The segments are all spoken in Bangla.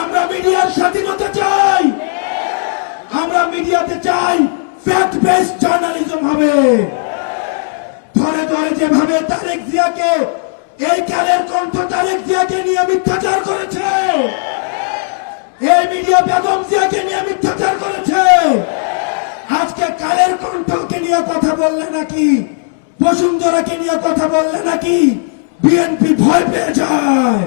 আমরা মিডিয়ার স্বাধীনতা চাই। আমরা মিডিয়াতে চাই ফ্যাক্ট বেসড জার্নালিজম হবে। ধরে ধরে যেভাবে তারেক জিয়াকে এই কালের কণ্ঠ তারেক জিয়াকে নিয়ে মিথ্যাচার করেছে, এই মিডিয়া বেগম জিয়াকে নিয়ে মিথ্যাচার করেছে, আজকে কালের কণ্ঠকে নিয়ে কথা বললে নাকি, বসুন্ধরাকে নিয়ে কথা বললে নাকি, বিএনপি ভয় পেয়ে যায়।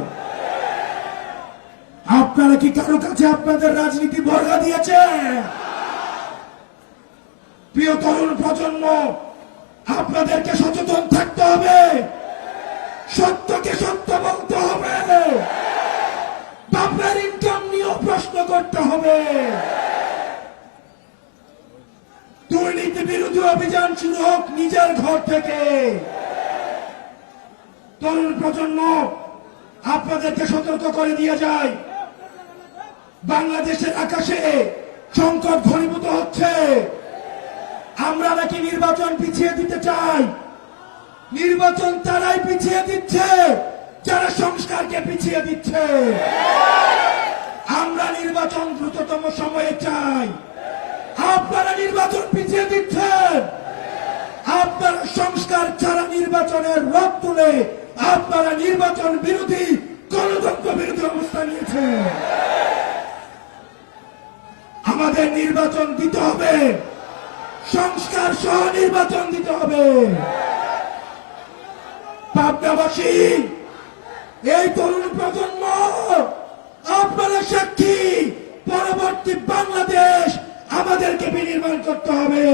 আপনারা কি কারও কাছে আপনাদের রাজনীতি বর্গা দিয়েছে? প্রিয় তরুণ প্রজন্ম, আপনাদেরকে সচেতন থাকতে হবে। সত্যকে সত্য বলতে হবে। বাপের ইনকাম নিয়েও প্রশ্ন করতে হবে। দুর্নীতি বিরোধী অভিযান শুরু হোক নিজের ঘর থেকে। তরুণ প্রজন্ম, আপনাদেরকে সতর্ক করে দিয়ে যায় বাংলাদেশের আকাশে সংকট ঘনীভূত হচ্ছে। আমরা নাকি নির্বাচন পিছিয়ে দিতে চাই। নির্বাচন তারাই পিছিয়ে দিচ্ছে, যারা সংস্কারকে পিছিয়ে দিচ্ছে। আমরা নির্বাচন দ্রুততম সময়ে চাই। আপনারা নির্বাচন পিছিয়ে দিচ্ছেন। আপনারা সংস্কার ছাড়া নির্বাচনের রথ তুলে আপনারা নির্বাচন বিরোধী গণতন্ত্র বিরোধী অবস্থা নিয়েছেন। আমাদের নির্বাচন দিতে হবে। সংস্কার সহ নির্বাচন দিতে হবে। পাবনাবাসী এই তরুণ প্রজন্ম, আপনারা সাক্ষী, পরবর্তী বাংলাদেশ আমাদেরকে বিনির্মাণ করতে হবে।